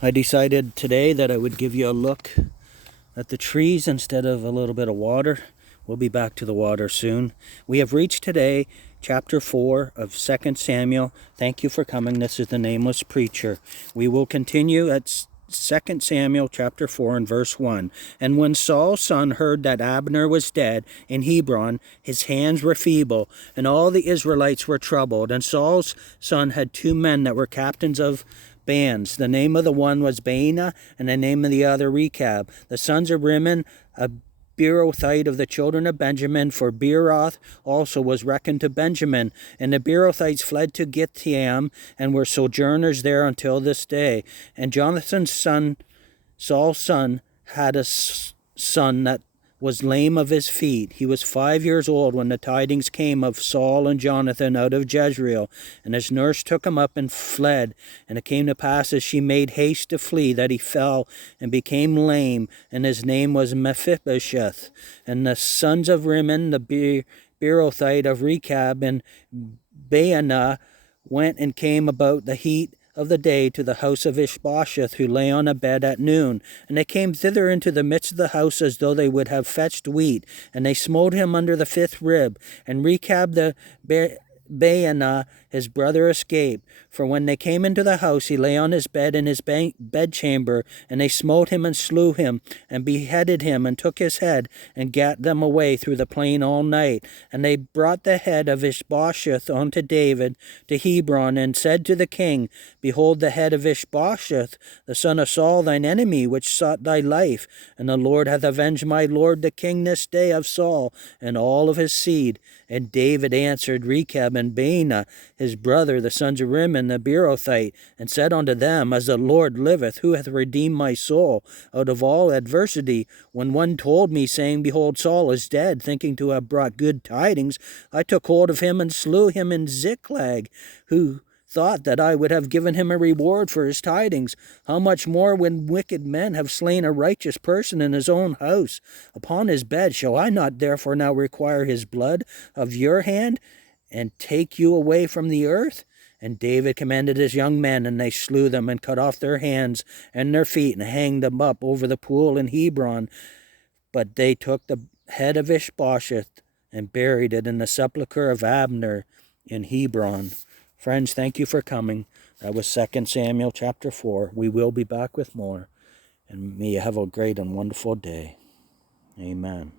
I decided today that I would give you a look at the trees instead of a little bit of water. We'll be back to the water soon. We have reached today chapter 4 of 2 Samuel. Thank you for coming. This is the Nameless Preacher. We will continue at 2 Samuel chapter 4 and verse 1. And when Saul's son heard that Abner was dead in Hebron, his hands were feeble, and all the Israelites were troubled. And Saul's son had two men that were captains of bands. The name of the one was Baana, and the name of the other Rechab. The sons of Rimmon, a Beerothite of the children of Benjamin, for Beeroth also was reckoned to Benjamin. And the Beerothites fled to Gittaim, and were sojourners there until this day. And Jonathan's son, Saul's son, had a son that was lame of his feet. He was 5 years old when the tidings came of Saul and Jonathan out of Jezreel. And his nurse took him up and fled. And it came to pass, as she made haste to flee, that he fell and became lame, and his name was Mephibosheth. And the sons of Rimmon, the Beerothite of Rechab, and Baana, went and came about the heat of the day to the house of Ishbosheth, who lay on a bed at noon. And they came thither into the midst of the house, as though they would have fetched wheat. And they smote him under the fifth rib. And Rechab the Baana, his brother, escaped. For when they came into the house, he lay on his bed in his bedchamber, and they smote him and slew him, and beheaded him, and took his head, and gat them away through the plain all night. And they brought the head of Ishbosheth unto David to Hebron, and said to the king, Behold the head of Ishbosheth, the son of Saul, thine enemy, which sought thy life. And the Lord hath avenged my lord the king this day of Saul, and all of his seed. And David answered Rechab and Baana, his brother, the sons of Rimmon, the Beerothite, and said unto them, As the Lord liveth, who hath redeemed my soul out of all adversity, when one told me, saying, Behold, Saul is dead, thinking to have brought good tidings, I took hold of him and slew him in Ziklag, who thought that I would have given him a reward for his tidings. How much more when wicked men have slain a righteous person in his own house? Upon his bed shall I not therefore now require his blood of your hand, and take you away from the earth? And David commanded his young men, and they slew them, and cut off their hands and their feet, and hanged them up over the pool in Hebron. But they took the head of Ishbosheth and buried it in the sepulchre of Abner in Hebron. Friends, thank you for coming. That was 2 Samuel chapter 4. We will be back with more. And may you have a great and wonderful day. Amen.